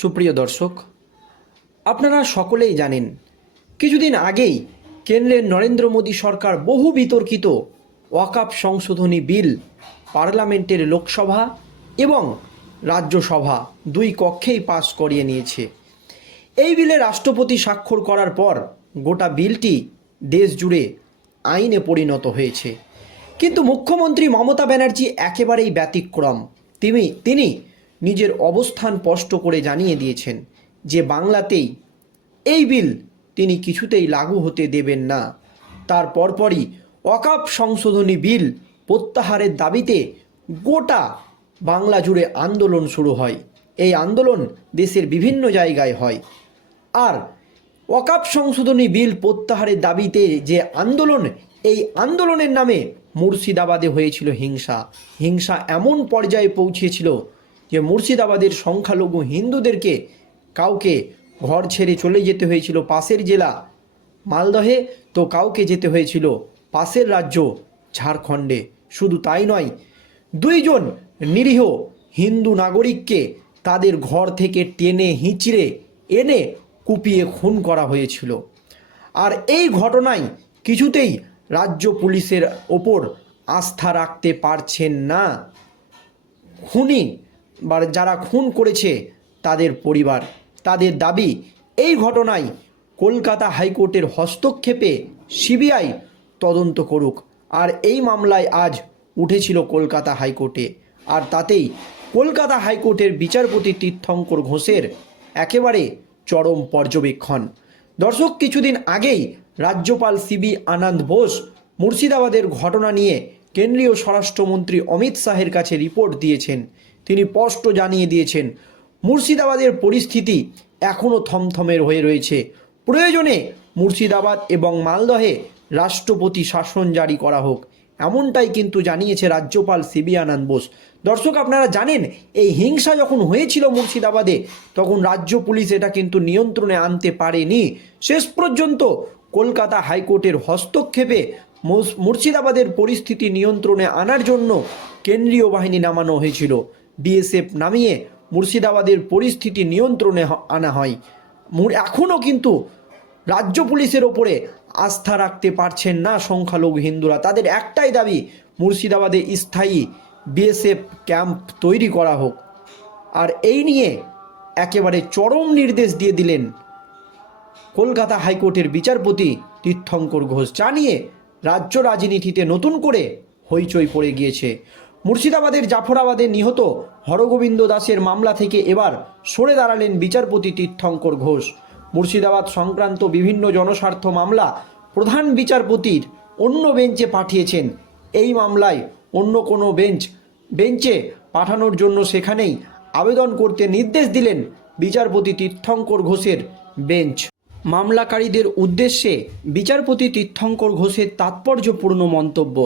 সুপ্রিয় দর্শক, আপনারা সকলেই জানেন, কিছুদিন আগেই কেন্দ্রের নরেন্দ্র মোদী সরকার বহু বিতর্কিত ওয়াকাপ সংশোধনী বিল, পার্লামেন্টের লোকসভা এবং রাজ্যসভা দুই কক্ষেই পাশ করিয়ে নিয়েছে। এই বিলে রাষ্ট্রপতি স্বাক্ষর করার পর গোটা বিলটি দেশ জুড়ে আইনে পরিণত হয়েছে। কিন্তু মুখ্যমন্ত্রী মমতা ব্যানার্জি একেবারেই ব্যতিক্রম। তিনি তিনি নিজের অবস্থান স্পষ্ট করে জানিয়ে দিয়েছেন যে বাংলাতেই এই বিল তিনি কিছুতেই লাগু হতে দেবেন না। তার পরপরই অকাপ সংশোধনী বিল প্রত্যাহারের দাবিতে গোটা বাংলা জুড়ে আন্দোলন শুরু হয়। এই আন্দোলন দেশের বিভিন্ন জায়গায় হয়। আর ওয়াকাপ সংশোধনী বিল প্রত্যাহারের দাবিতে যে আন্দোলন, এই আন্দোলনের নামে মুর্শিদাবাদে হয়েছিল হিংসা। হিংসা এমন পর্যায়ে পৌঁছেছিল যে মুর্শিদাবাদের সংখ্যালঘু হিন্দুদেরকে কাউকে ঘর ছেড়ে চলে যেতে হয়েছিল পাশের জেলা মালদহে, তো কাউকে যেতে হয়েছিল পাশের রাজ্য ঝাড়খণ্ডে। শুধু তাই নয়, দুইজন নিরীহ হিন্দু নাগরিককে তাদের ঘর থেকে টেনে হিঁচড়ে এনে কুপিয়ে খুন করা হয়েছিল। আর এই ঘটনায় কিছুতেই রাজ্য পুলিশের ওপর আস্থা রাখতে পারছেন না। খুনি যারা খুন করেছে তাদের পরিবার। তাদের দাবি, এই ঘটনায় কলকাতা হাইকোর্টের হস্তক্ষেপে সিবিআই তদন্ত করুক। আর এই মামলায় আজ উঠেছিল কলকাতা হাইকোর্টে। আর তাতেই কলকাতা হাইকোর্টের বিচারপতি তীর্থঙ্কর ঘোষের একেবারে চরম পর্যবেক্ষণ। দর্শক, কিছুদিন আগেই রাজ্যপাল সিবি আনন্দ বোস মুর্শিদাবাদের ঘটনা নিয়ে কেন্দ্রীয় স্বরাষ্ট্রমন্ত্রী অমিত শাহের কাছে রিপোর্ট দিয়েছেন। তিনি স্পষ্ট জানিয়ে দিয়েছেন, মুর্শিদাবাদের পরিস্থিতি এখনও থমথমের হয়ে রয়েছে। প্রয়োজনে মুর্শিদাবাদ এবং মালদহে রাষ্ট্রপতি শাসন জারি করা হোক, এমনটাই কিন্তু জানিয়েছে রাজ্যপাল সিবি আনন্দ বোস। দর্শক, আপনারা জানেন, এই হিংসা যখন হয়েছিল মুর্শিদাবাদে, তখন রাজ্য পুলিশ এটা কিন্তু নিয়ন্ত্রণে আনতে পারেনি। শেষ পর্যন্ত কলকাতা হাইকোর্টের হস্তক্ষেপে মুর্শিদাবাদের পরিস্থিতি নিয়ন্ত্রণে আনার জন্য কেন্দ্রীয় বাহিনী নামানো হয়েছিল। বিএসএফ নামিয়ে মুর্শিদাবাদের পরিস্থিতি নিয়ন্ত্রণে আনা হয়। এখনও কিন্তু রাজ্য পুলিশের ওপরে আস্থা রাখতে পারছেন না সংখ্যালঘু হিন্দুরা। তাদের একটাই দাবি, মুর্শিদাবাদে স্থায়ী বিএসএফ ক্যাম্প তৈরি করা হোক। আর এই নিয়ে একেবারে চরম নির্দেশ দিয়ে দিলেন কলকাতা হাইকোর্টের বিচারপতি তীর্থঙ্কর ঘোষ। জানিয়ে রাজ্য রাজনীতিতে নতুন করে হইচই পড়ে গিয়েছে। মুর্শিদাবাদের জাফরাবাদে নিহত হরগোবিন্দ দাসের মামলা থেকে এবার সরে দাঁড়ালেন বিচারপতি তীর্থঙ্কর ঘোষ। মুর্শিদাবাদ সংক্রান্ত বিভিন্ন জনস্বার্থ মামলা প্রধান বিচারপতির অন্য বেঞ্চে পাঠিয়েছেন। এই মামলায় অন্য কোনো বেঞ্চ, বেঞ্চে পাঠানোর জন্য সেখানেই আবেদন করতে নির্দেশ দিলেন বিচারপতি তীর্থঙ্কর ঘোষের বেঞ্চ। মামলাকারীদের উদ্দেশ্যে বিচারপতি তীর্থঙ্কর ঘোষের তাৎপর্যপূর্ণ মন্তব্য।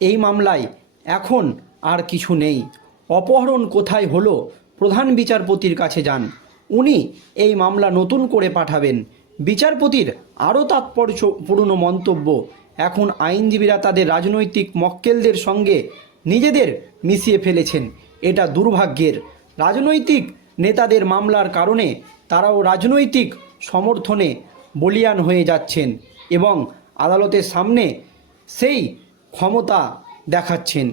এই মামলায় এখন আর কিছু নেই। অপহরণ কোথায় হলো? প্রধান বিচারপতির কাছে যান। উনি এই মামলা নতুন করে পাঠাবেন। বিচারপতির আরও তাৎপর্যপূর্ণ মন্তব্য, এখন আইনজীবীরা তাদের রাজনৈতিক মক্কেলদের সঙ্গে নিজেদের মিশিয়ে ফেলেছেন। এটা দুর্ভাগ্যের। রাজনৈতিক নেতাদের মামলার কারণে তারাও রাজনৈতিক সমর্থনে বলিয়ান হয়ে যাচ্ছেন এবং আদালতের সামনে সেই ক্ষমতা দেখাচ্ছেন।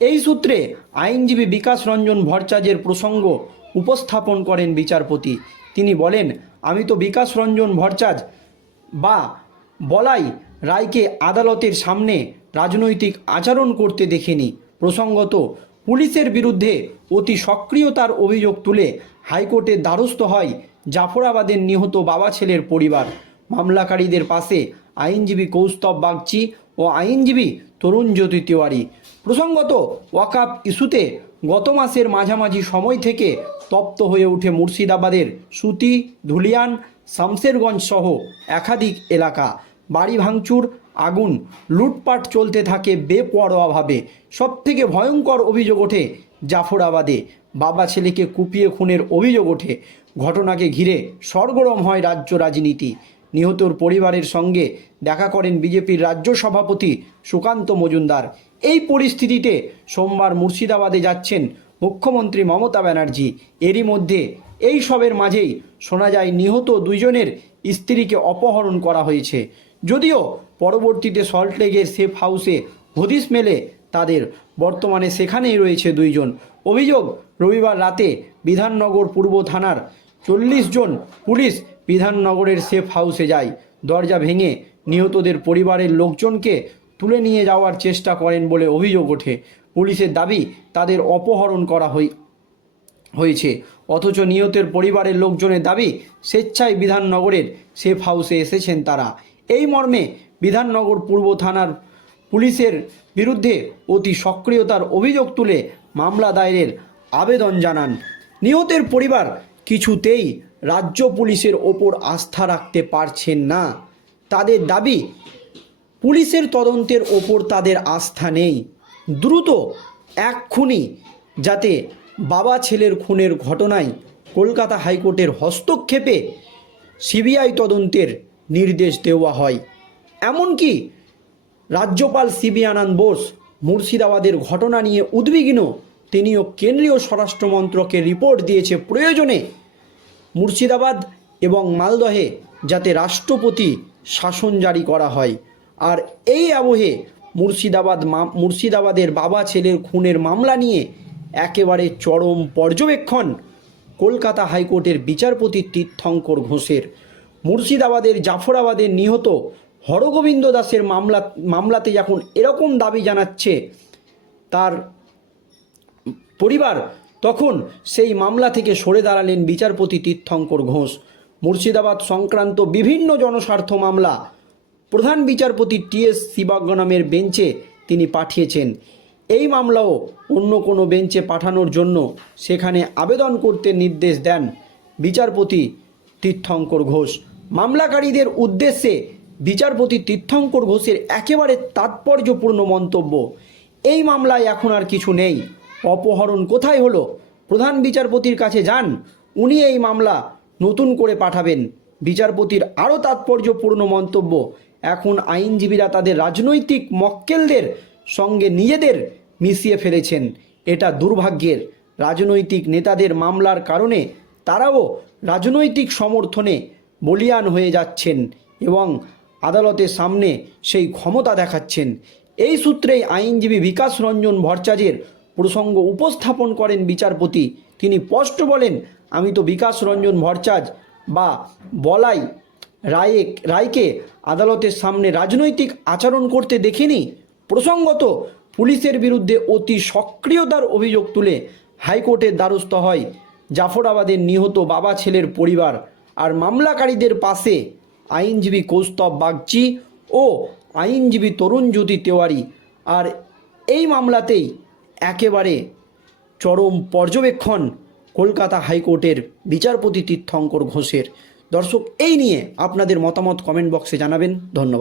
এই সূত্রে আইনজীবী বিকাশ রঞ্জন ভট্টাচার্যের প্রসঙ্গ উপস্থাপন করেন বিচারপতি। তিনি বলেন, আমি তো বিকাশ রঞ্জন ভট্টাচার্য বা বলাই রায়কে আদালতের সামনে রাজনৈতিক আচরণ করতে দেখিনি। প্রসঙ্গত, পুলিশের বিরুদ্ধে অতি সক্রিয়তার অভিযোগ তুলে হাইকোর্টের দ্বারস্থ হয় জাফরাবাদের নিহত বাবা ছেলের পরিবার। মামলাকারীদের পাশে আইনজীবী কৌস্তব বাগচি ও আইনজীবী তরুণ জ্যোতি তিওয়ারি। প্রসঙ্গত ওয়াকাপ ইস্যুতে গত মাসের মাঝামাঝি সময় থেকে তপ্ত হয়ে ওঠে মুর্শিদাবাদের সুতি, ধুলিয়ান শামশেরগঞ্জ সহ একাধিক এলাকা। বাড়ি ভাঙচুর, আগুন, লুটপাট চলতে থাকে বেপরোয়াভাবে। সবথেকে ভয়ঙ্কর অভিযোগ ওঠে জাফরাবাদে। বাবা ছেলেকে কুপিয়ে খুনের অভিযোগ ওঠে। ঘটনাকে ঘিরে সরগরম হয় রাজ্য রাজনীতি। নিহতর পরিবারের সঙ্গে দেখা করেন বিজেপির রাজ্য সভাপতি সুকান্ত মজুমদার। এই পরিস্থিতিতে সোমবার মুর্শিদাবাদে যাচ্ছেন মুখ্যমন্ত্রী মমতা ব্যানার্জি। এরই মধ্যে এই সবের মাঝেই শোনা যায় নিহত দুইজনের স্ত্রীকে অপহরণ করা হয়েছে। যদিও পরবর্তীতে সল্টলেগের সেফ হাউসে হদিস মেলে তাদের। বর্তমানে সেখানেই রয়েছে দুইজন। অভিযোগ, রবিবার রাতে বিধাননগর পূর্ব থানার চল্লিশ জন পুলিশ বিধাননগরের সেফ হাউসে যায়। দরজা ভেঙে নিহতদের পরিবারের লোকজনকে তুলে নিয়ে যাওয়ার চেষ্টা করেন বলে অভিযোগ ওঠে। পুলিশের দাবি, তাদের অপহরণ করা হয় হয়েছে। অথচ নিহতের পরিবারের লোকজনের দাবি, স্বেচ্ছায় বিধাননগরের সেফ হাউসে এসেছেন তারা। এই মর্মে বিধাননগর পূর্ব থানার পুলিশের বিরুদ্ধে অতি সক্রিয়তার অভিযোগ তুলে মামলা দায়েরের আবেদন জানান। নিহতের পরিবার কিছুতেই রাজ্য পুলিশের ওপর আস্থা রাখতে পারছেন না। তাদের দাবি পুলিশের তদন্তের ওপর তাদের আস্থা নেই। দ্রুত এক খুনি যাতে বাবা ছেলের খুনের ঘটনায় কলকাতা হাইকোর্টের হস্তক্ষেপে সিবিআই তদন্তের নির্দেশ দেওয়া হয়। এমনকি রাজ্যপাল সিবি আনন্দ বোস মুর্শিদাবাদের ঘটনা নিয়ে উদ্বিগ্ন তিনিও কেন্দ্রীয় স্বরাষ্ট্রমন্ত্রকে রিপোর্ট দিয়েছে প্রয়োজনে মুর্শিদাবাদ এবং মালদহে যাতে রাষ্ট্রপতি শাসন জারি করা হয়। আর এই আবহে মুর্শিদাবাদ মুর্শিদাবাদের বাবা ছেলের খুনের মামলা নিয়ে একেবারে চরম পর্যবেক্ষণ কলকাতা হাইকোর্টের বিচারপতি তীর্থঙ্কর ঘোষের। মুর্শিদাবাদের জাফরাবাদের নিহত হরগোবিন্দ দাসের মামলা, মামলাতে যখন এরকম দাবি জানাচ্ছে তার পরিবার, তখন সেই মামলা থেকে সরে দাঁড়ালেন বিচারপতি তীর্থঙ্কর ঘোষ। মুর্শিদাবাদ সংক্রান্ত বিভিন্ন জনস্বার্থ মামলা প্রধান বিচারপতি টিএস শিবাগ্নমের বেঞ্চে তিনি পাঠিয়েছেন। এই মামলাও অন্য কোনো বেঞ্চে পাঠানোর জন্য সেখানে আবেদন করতে নির্দেশ দেন বিচারপতি তীর্থঙ্কর ঘোষ। মামলাকারীদের উদ্দেশ্যে বিচারপতি তীর্থঙ্কর ঘোষের একেবারে তাৎপর্যপূর্ণ মন্তব্য, এই মামলায় এখন আর কিছু নেই। অপহরণ কোথায় হলো? প্রধান বিচারপতির কাছে যান। উনি এই মামলা নতুন করে পাঠাবেন। বিচারপতির আরও তাৎপর্যপূর্ণ মন্তব্য এখন আইনজীবীরা তাদের রাজনৈতিক মক্কেলদের সঙ্গে নিজেদের মিশিয়ে ফেলেছেন। এটা দুর্ভাগ্যের। রাজনৈতিক নেতাদের মামলার কারণে তারাও রাজনৈতিক সমর্থনে বলিয়ান হয়ে যাচ্ছেন এবং আদালতের সামনে সেই ক্ষমতা দেখাচ্ছেন। এই সূত্রেই আইনজীবী বিকাশ রঞ্জন ভট্টাচার্যের প্রসঙ্গ উপস্থাপন করেন বিচারপতি। তিনি স্পষ্ট বলেন, আমি তো বিকাশ রঞ্জন ভট্টাচার্য বা বলাই রায়ে, রায়কে আদালতের সামনে রাজনৈতিক আচরণ করতে দেখিনি, প্রসঙ্গত পুলিশের বিরুদ্ধে অতি সক্রিয়তার অভিযোগ তুলে হাইকোর্টের দ্বারস্থ হয় জাফরাবাদের নিহত বাবা, ছেলের পরিবার আর মামলাকারীদের পাশে আইনজীবী কৌস্তব বাগচি ও আইনজীবী তরুণ জ্যোতি তেওয়ারি। আর এই মামলাতেই একেবারে চরম পর্যবেক্ষণ কলকাতা হাইকোর্টের বিচারপতি তীর্থঙ্কর ঘোষের। দর্শক এই নিয়ে আপনাদের মতামত কমেন্ট বক্সে জানাবেন। ধন্যবাদ।